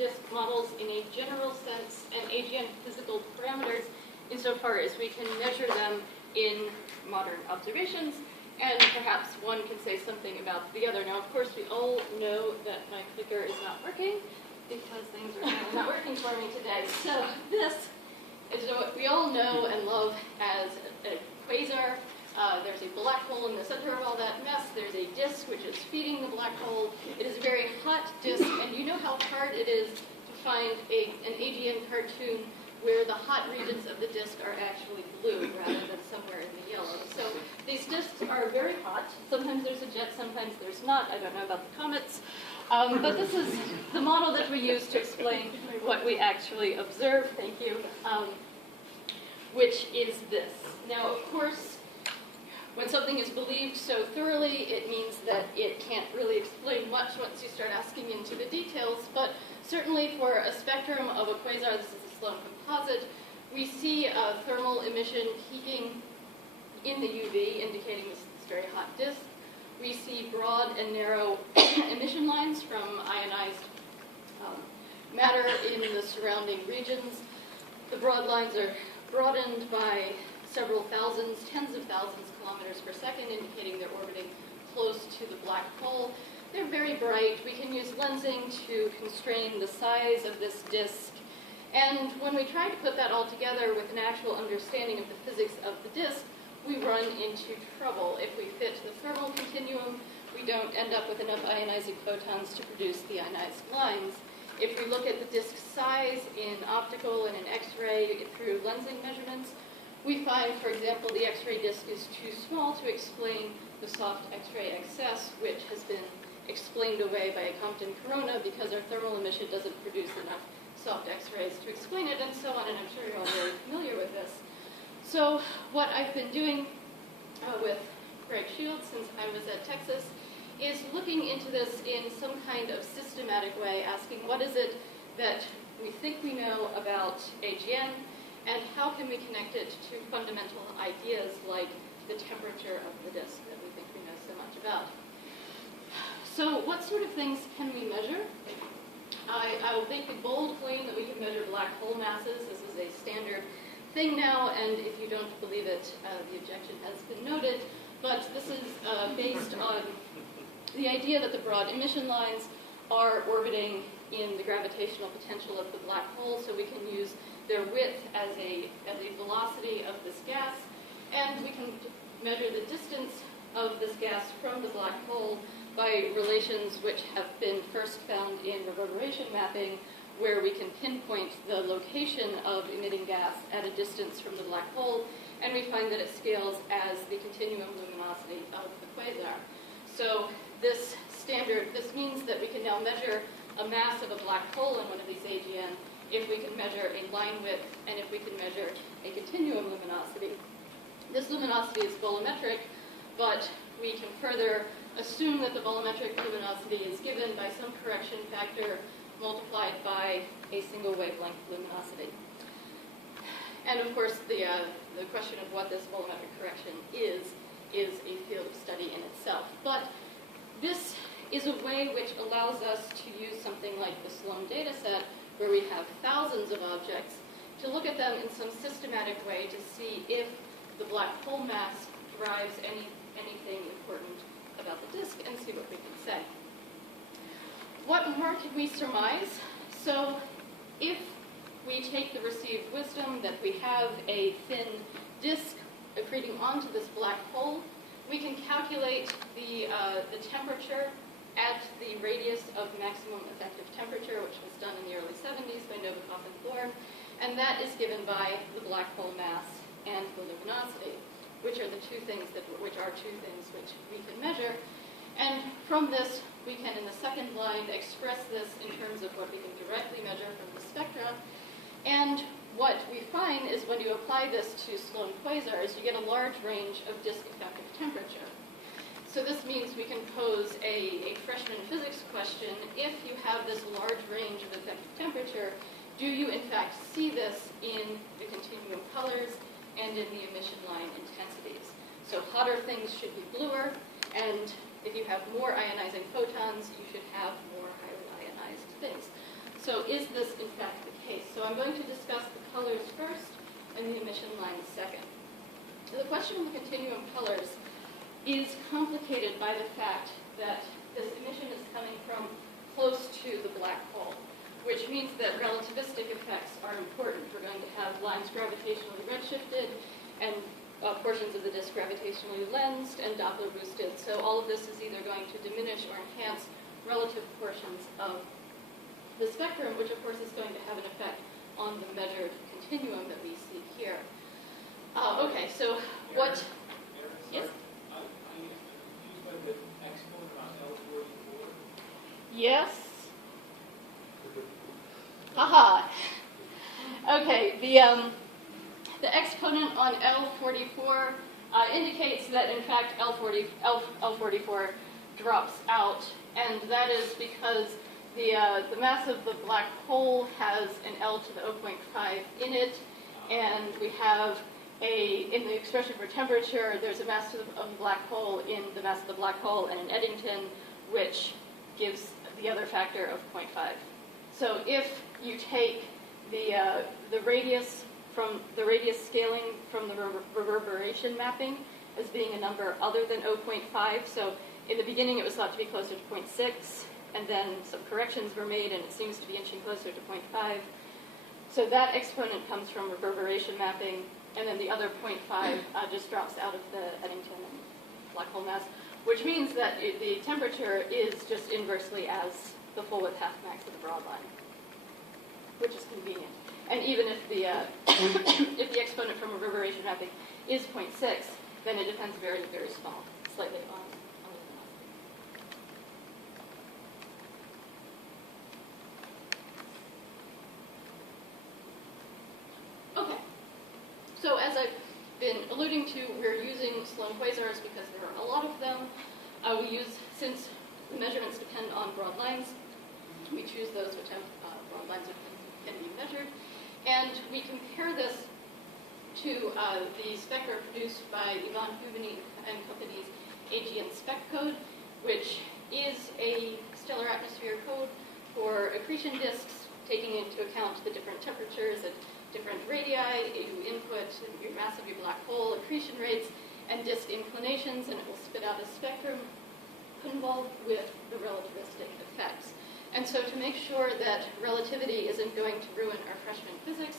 disk models in a general sense and AGN physical parameters insofar as we can measure them in modern observations, and perhaps one can say something about the other. Now, of course, we all know that my clicker is not working because things are not working for me today. So this is what we all know and love as a quasar. There's a black hole in the center of all that mess. There's a disk which is feeding the black hole. It is a very hot disk, and you know how hard it is to find an AGN cartoon where the hot regions of the disk are actually blue rather than somewhere in the yellow. So these disks are very hot. Sometimes there's a jet, sometimes there's not. I don't know about the comets. But this is the model that we use to explain what we actually observe, thank you, which is this. Now, of course, when something is believed so thoroughly, it means that it can't really explain much once you start asking into the details, but certainly for a spectrum of a quasar, this is a Sloan composite, we see thermal emission peaking in the UV, indicating this very hot disk. We see broad and narrow emission lines from ionized matter in the surrounding regions. The broad lines are broadened by several thousands, tens of thousands kilometers per second, indicating they're orbiting close to the black hole. They're very bright. We can use lensing to constrain the size of this disk. And when we try to put that all together with an actual understanding of the physics of the disk, we run into trouble. If we fit the thermal continuum, we don't end up with enough ionizing photons to produce the ionized lines. If we look at the disk size in optical and in X-ray through lensing measurements, we find, for example, the X-ray disk is too small to explain the soft X-ray excess, which has been explained away by a Compton corona because our thermal emission doesn't produce enough soft X-rays to explain it, and so on, and I'm sure you're all very familiar with this. So what I've been doing with Greg Shields since I was at Texas is looking into this in some kind of systematic way, asking what is it that we think we know about AGN, and how can we connect it to fundamental ideas like the temperature of the disk that we think we know so much about. So what sort of things can we measure? I will make the bold claim that we can measure black hole masses. This is a standard thing now, and if you don't believe it, the objection has been noted. But this is based on the idea that the broad emission lines are orbiting in the gravitational potential of the black hole, so we can use their width as a velocity of this gas, and we can measure the distance of this gas from the black hole by relations which have been first found in reverberation mapping, where we can pinpoint the location of emitting gas at a distance from the black hole, and we find that it scales as the continuum luminosity of the quasar. So this means that we can now measure a mass of a black hole in one of these AGN if we can measure a line width and if we can measure a continuum luminosity. This luminosity is volumetric, but we can further assume that the volumetric luminosity is given by some correction factor multiplied by a single wavelength luminosity. And of course, the question of what this volumetric correction is a field of study in itself. But this is a way which allows us to use something like the Sloan data set, where we have thousands of objects, to look at them in some systematic way to see if the black hole mass drives anything important about the disk, and see what we can say. What more can we surmise? So if we take the received wisdom that we have a thin disk accreting onto this black hole, we can calculate the temperature at the radius of maximum effective temperature, which was done in the early 70s by Novikov and Thorne, and that is given by the black hole mass and the luminosity, which are two things which we can measure. And from this, we can, in the second line, express this in terms of what we can directly measure from the spectra. And what we find is when you apply this to Sloan quasars, you get a large range of disk effective temperature. So this means we can pose a freshman physics question. If you have this large range of effective temperature, do you in fact see this in the continuum colors and in the emission line intensities? So hotter things should be bluer, and if you have more ionizing photons, you should have more highly ionized things. So is this in fact the case? So I'm going to discuss the colors first and the emission lines second. So the question of the continuum colors is complicated by the fact that this emission is coming from close to the black hole, which means that relativistic effects are important. We're going to have lines gravitationally redshifted and portions of the disk gravitationally lensed and Doppler boosted. So all of this is either going to diminish or enhance relative portions of the spectrum, which of course is going to have an effect on the measured continuum that we see here. Okay, so what? Yes? I used by the exponent on L44. Yes. Haha. Okay, the exponent on L44 indicates that in fact L44 drops out, and that is because the mass of the black hole has an L to the 0.5 in it, and we have in the expression for temperature, there's a mass of the black hole in the mass of the black hole and an Eddington, which gives the other factor of 0.5. So if you take the radius from the radius scaling from the reverberation mapping as being a number other than 0.5, so in the beginning it was thought to be closer to 0.6, and then some corrections were made and it seems to be inching closer to 0.5. So that exponent comes from reverberation mapping, and then the other 0.5 just drops out of the Eddington and black hole mass, which means that the temperature is just inversely as the full width half max of the broad line, which is convenient. And even if the if the exponent from reverberation mapping is 0.6, then it depends very, very small, slightly on the luminosity. Okay. So as I've been alluding to, we're using Sloan quasars because there are a lot of them. Since the measurements depend on broad lines, we choose those which have broad lines which can be measured. And we compare this to the spectra produced by Yvonne Huveny and Company's AGN spec code, which is a stellar atmosphere code for accretion disks, taking into account the different temperatures at different radii, you input your mass of your black hole, accretion rates, and disk inclinations, and it will spit out a spectrum involved with the relativistic effects. And so to make sure that relativity isn't going to ruin our freshman physics,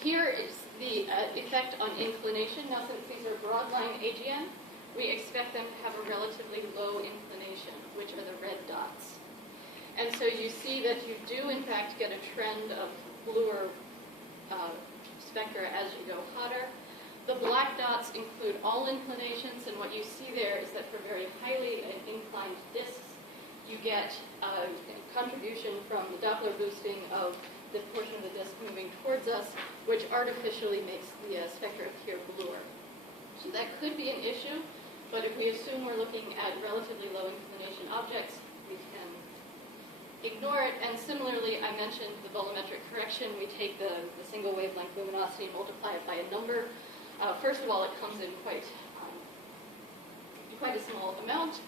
here is the effect on inclination. Now, since these are broadline AGN, we expect them to have a relatively low inclination, which are the red dots. And so you see that you do, in fact, get a trend of bluer spectra as you go hotter. The black dots include all inclinations, and what you see there is that for very highly inclined disks, you get a contribution from the Doppler boosting of the portion of the disk moving towards us, which artificially makes the spectra appear bluer. So that could be an issue, but if we assume we're looking at relatively low inclination objects, we can ignore it. And similarly, I mentioned the volumetric correction. We take the single wavelength luminosity and multiply it by a number. First of all, it comes in quite a small amount.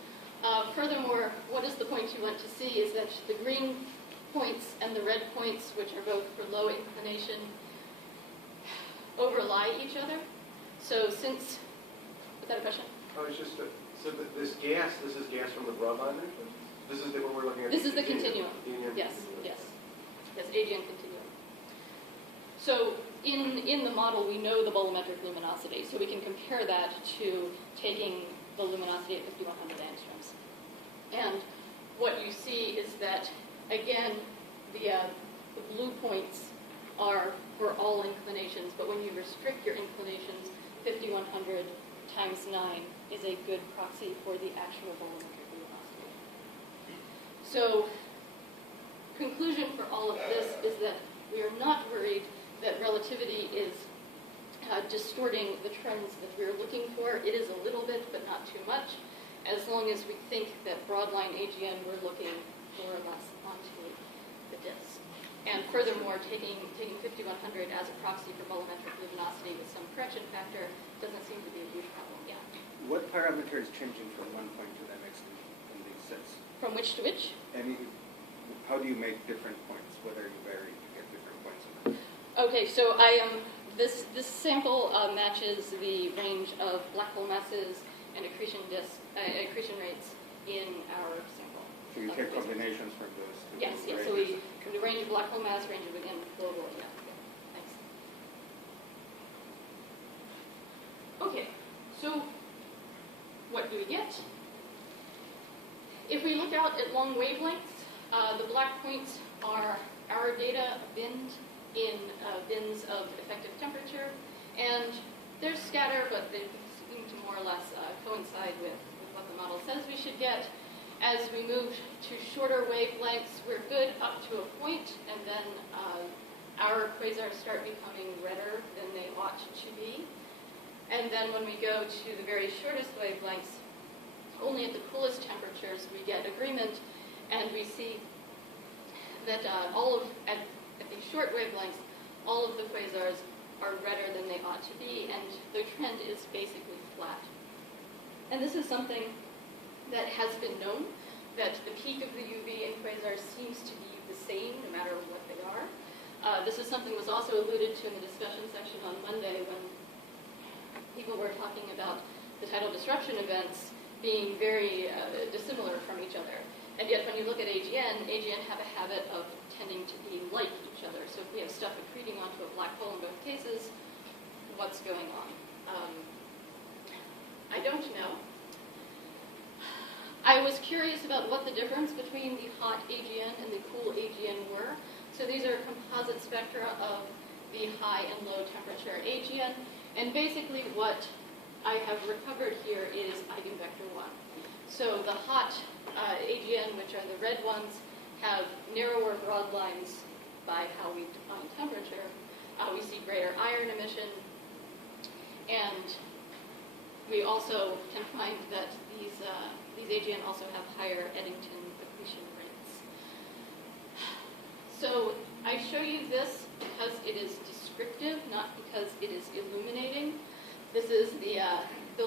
Furthermore, what is the point you want to see is that the green points and the red points, which are both for low inclination, overlie each other. So since, was that a question? Oh, it's just, so this is gas from the broadline measurement? This is the one we're looking at? This is the continuum. Yes, yes. Yes, AGN continuum. So in the model, we know the volumetric luminosity, so we can compare that to taking the luminosity at 5100 angstroms. And what you see is that, again, the blue points are for all inclinations, but when you restrict your inclinations, 5100 times 9 is a good proxy for the actual volumetric luminosity. So, conclusion for all of this is that we are not worried that relativity is distorting the trends that we're looking for. It is a little bit, but not too much. As long as we think that broadline AGN, we're looking more or less onto the disk. And furthermore, taking 5100 as a proxy for volumetric luminosity with some correction factor doesn't seem to be a huge problem. Yeah. What parameter is changing from one point to the next in these sets? From which to which? Any how do you make different points, whether you vary to get different points? Okay, so this sample matches the range of black hole masses and accretion rates in our sample. So you take combinations from those two Yes, yes. So the range of black hole mass, range of, again, global, yeah. Thanks. Okay, so what do we get? If we look out at long wavelengths, the black points are our data binned in bins of effective temperature, and they're scattered, but they seem to more or less coincide with what the model says we should get. As we move to shorter wavelengths, we're good up to a point, and then our quasars start becoming redder than they ought to be. And then when we go to the very shortest wavelengths, only at the coolest temperatures we get agreement, and we see that at these short wavelengths, all of the quasars are redder than they ought to be, and the trend is basically flat. And this is something that has been known, that the peak of the UV in quasars seems to be the same no matter what they are. This is something that was also alluded to in the discussion section on Monday when people were talking about the tidal disruption events being very dissimilar from each other. And yet when you look at AGN have a habit of tending to be like each other. So if we have stuff accreting onto a black hole in both cases, what's going on? I don't know. I was curious about what the difference between the hot AGN and the cool AGN were. So these are composite spectra of the high and low temperature AGN. And basically what I have recovered here is eigenvector 1. So the hot AGN, which are the red ones, have narrower broad lines by how we define temperature. We see greater iron emission, and we also can find that these AGN also have higher Eddington accretion rates. So I show you this because it is descriptive, not because it is illuminating. This is the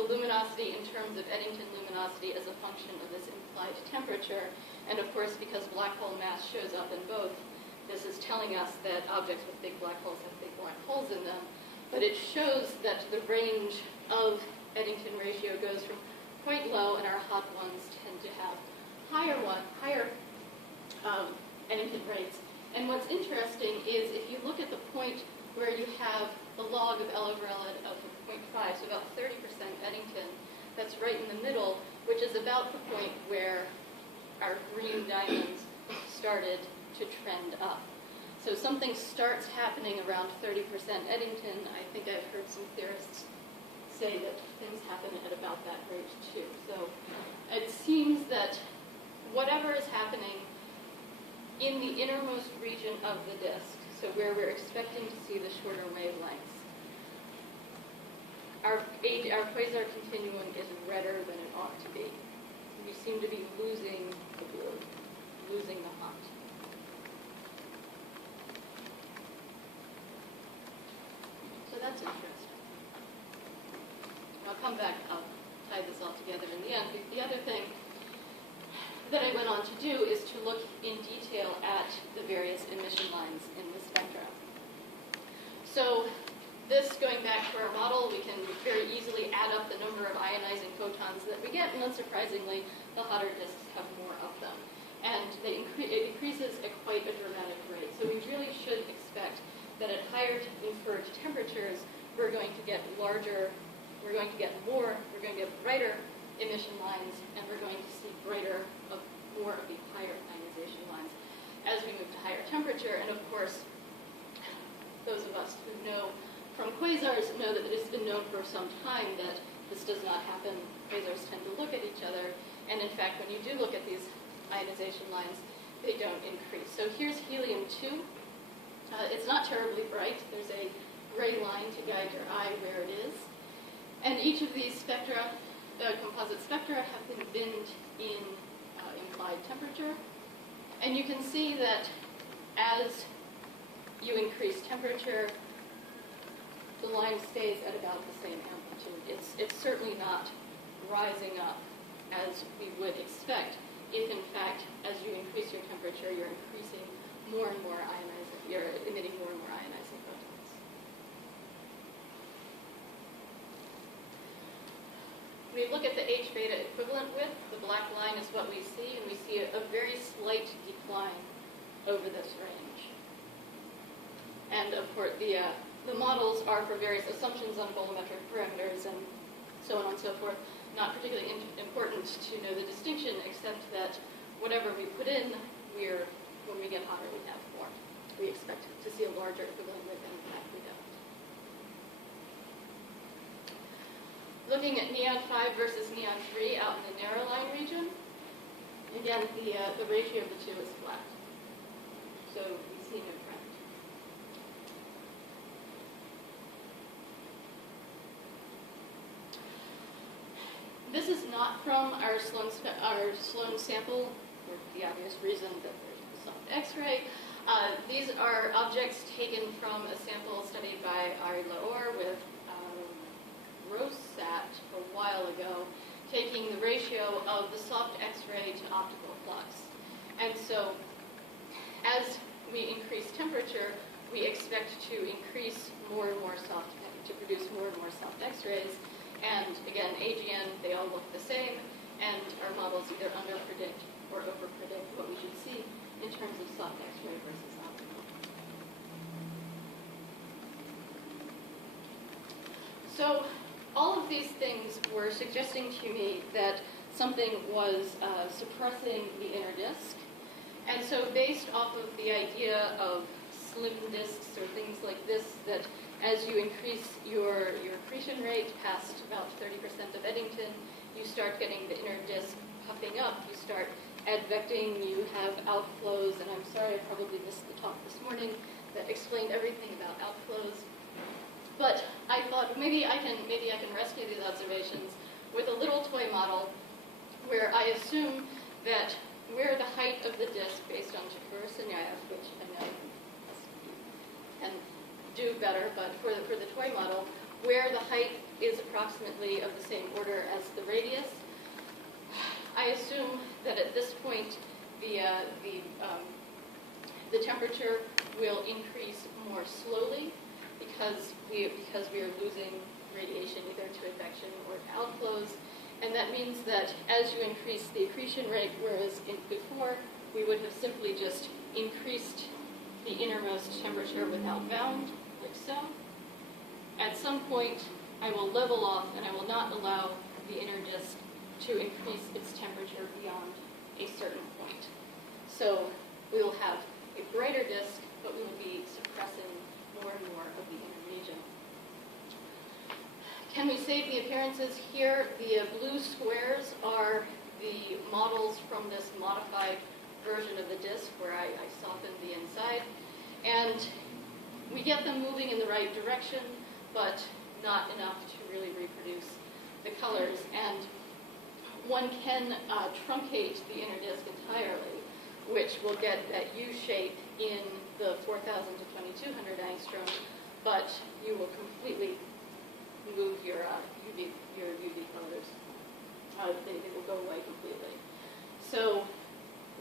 luminosity in terms of Eddington luminosity as a function of this implied temperature. And of course, because black hole mass shows up in both, this is telling us that objects with big black holes have big black holes in them. But it shows that the range of Eddington ratio goes from quite low, and our hot ones tend to have higher Eddington rates. And what's interesting is if you look at the point where you have the log of L over L of 0.5, so about 30% Eddington, that's right in the middle, which is about the point where our green diamonds started to trend up. So something starts happening around 30% Eddington. I think I've heard some theorists say that things happen at about that rate too. So it seems that whatever is happening in the innermost region of the disk, so where we're expecting to see the shorter wavelengths, our quasar continuum is redder than it ought to be. We seem to be losing the blue, losing the hot. So that's interesting. I'll come back, I'll tie this all together in the end. The other thing that I went on to do is to look in detail at the various emission lines in the spectra. So this, going back to our model, we can very easily add up the number of ionizing photons that we get, and unsurprisingly, the hotter disks have more of them. And it increases at quite a dramatic rate. So we really should expect that at higher inferred temperatures, we're going to get larger, we're going to get brighter emission lines, and we're going to see more of the higher ionization lines as we move to higher temperature. And of course, those of us who know from quasars know that it has been known for some time that this does not happen. Quasars tend to look at each other, and in fact, when you do look at these ionization lines, they don't increase. So here's helium-2. It's not terribly bright. There's a gray line to guide your eye where it is. And each of these spectra, composite spectra, have been binned in implied temperature. And you can see that as you increase temperature, the line stays at about the same amplitude. It's certainly not rising up as we would expect if in fact, as you increase your temperature, you're increasing more and more ionizing, you're emitting more and more ionizing photons. We look at the H-beta equivalent width. The black line is what we see, and we see a very slight decline over this range. And of course, the models are for various assumptions on volumetric parameters and so on and so forth. Not particularly important to know the distinction, except that whatever we put in, when we get hotter, we have more. We expect to see a larger equivalent width, and in fact we don't. Looking at neon 5 versus neon 3 out in the narrow line region, again, the ratio of the two is flat. So we see no trend. This is not from our Sloan sample, for the obvious reason that there's a soft X-ray. These are objects taken from a sample studied by Ari Laor with Rosat a while ago, taking the ratio of the soft X-ray to optical flux. And so, as we increase temperature, we expect to increase more and more to produce more and more soft X-rays. And again, AGN, they all look the same, and our models either underpredict or overpredict what we should see in terms of soft X-ray versus optical. So all of these things were suggesting to me that something was suppressing the inner disk. And so based off of the idea of slim disks or things like this, that as you increase your accretion rate past about 30% of Eddington, you start getting the inner disk puffing up. You start advecting, you have outflows, and I'm sorry I probably missed the talk this morning that explained everything about outflows. But I thought maybe I can rescue these observations with a little toy model where I assume that where the height of the disk based on Shapiro-Sunyaev, which I know can do better, but for the toy model, where the height is approximately of the same order as the radius, I assume that at this point the temperature will increase more slowly because we are losing radiation either to advection or to outflows, and that means that as you increase the accretion rate, whereas before we would have simply just increased the innermost temperature without bound, like so. At some point, I will level off and I will not allow the inner disk to increase its temperature beyond a certain point. So we will have a brighter disk, but we will be suppressing more and more of the inner region. Can we save the appearances here? The blue squares are the models from this modified version of the disk where I softened the inside. And we get them moving in the right direction, but not enough to really reproduce the colors. And one can truncate the inner disk entirely, which will get that U shape in the 4,000 to 2,200 angstrom, but you will completely move your UV colors. They will go away completely. So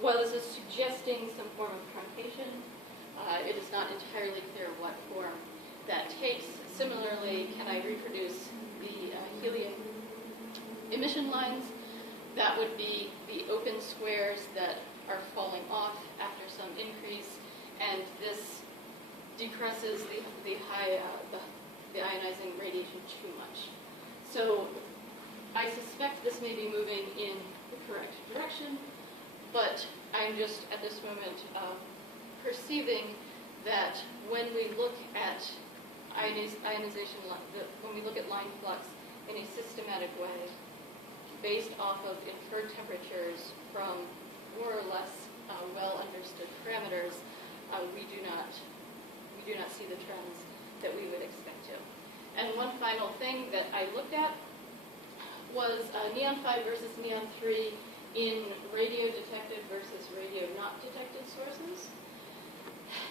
while this is suggesting some form of truncation, it is not entirely clear what form that takes. Similarly, can I reproduce the helium emission lines? That would be the open squares that are falling off after some increase, and this decreases the ionizing radiation too much. So I suspect this may be moving in the correct direction, but I'm just at this moment perceiving that when we look at ionization, when we look at line flux in a systematic way, based off of inferred temperatures from more or less well understood parameters, we do not see the trends that we would expect to. And one final thing that I looked at was neon 5 versus neon 3 in radio detected versus radio not detected sources.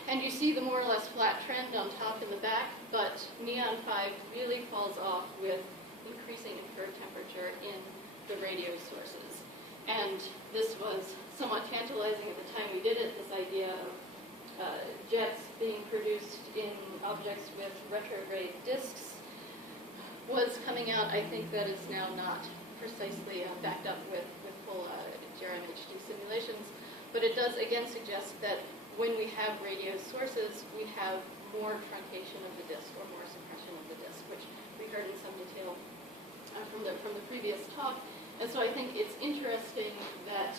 And you see the more or less flat trend on top and the back, but neon 5 really falls off with increasing inferred temperature in the radio sources. And this was somewhat tantalizing at the time we did it, this idea of jets being produced in objects with retrograde disks was coming out. I think that it's now not precisely backed up with full GRMHD simulations, but it does again suggest that when we have radio sources, we have more truncation of the disk or more suppression of the disk, which we heard in some detail from the previous talk. And so I think it's interesting that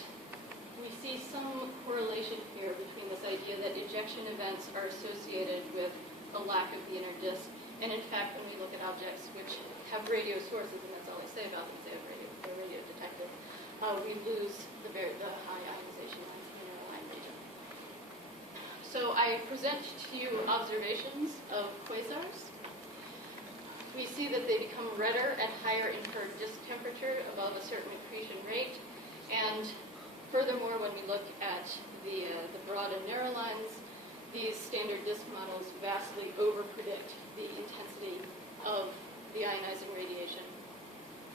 we see some correlation here between this idea that ejection events are associated with a lack of the inner disk. And in fact, when we look at objects which have radio sources, and that's all I say about them, they have they're radio detected, we lose the high ionization lines in the inner line region. So I present to you observations of quasars. We see that they become redder at higher incurred disk temperature above a certain accretion rate. And furthermore, when we look at the broad and narrow lines, these standard disk models vastly overpredict the intensity of the ionizing radiation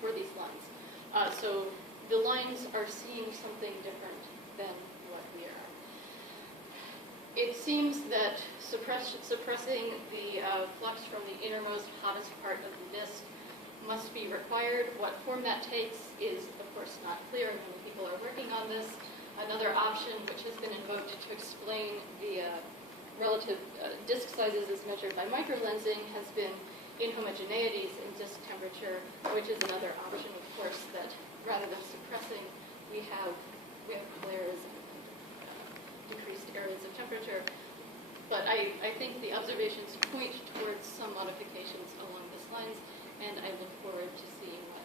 for these lines. So the lines are seeing something different than what we are. It seems that suppressing the flux from the innermost, hottest part of the disk must be required. What form that takes is, of course, not clear, and many people are working on this. Another option, which has been invoked to explain the relative disk sizes as measured by microlensing, has been inhomogeneities in disk temperature, which is another option, of course, that rather than suppressing, we have flares and decreased areas of temperature. But I think the observations point towards some modifications along these lines, and I look forward to seeing what